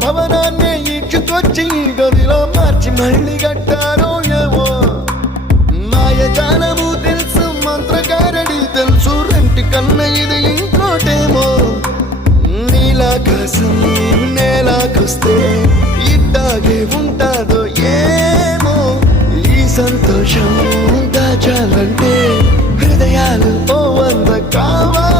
భవనాన్ని ఈడ్చుకొచ్చి గదిలో మార్చి మళ్ళీ కట్టారో ఏమో మాయజాలము తెలుసు మంత్రగారడి తెలుసు రెంటి కన్న ఇది ఇంకోటేమో నీలాకాశం నేలాకొస్తే ఇట్టాగే ఉంటాదో ఏమో ఈ సంతోషం దాచాలంటే హృదయాలు ఓ వంద కావాలి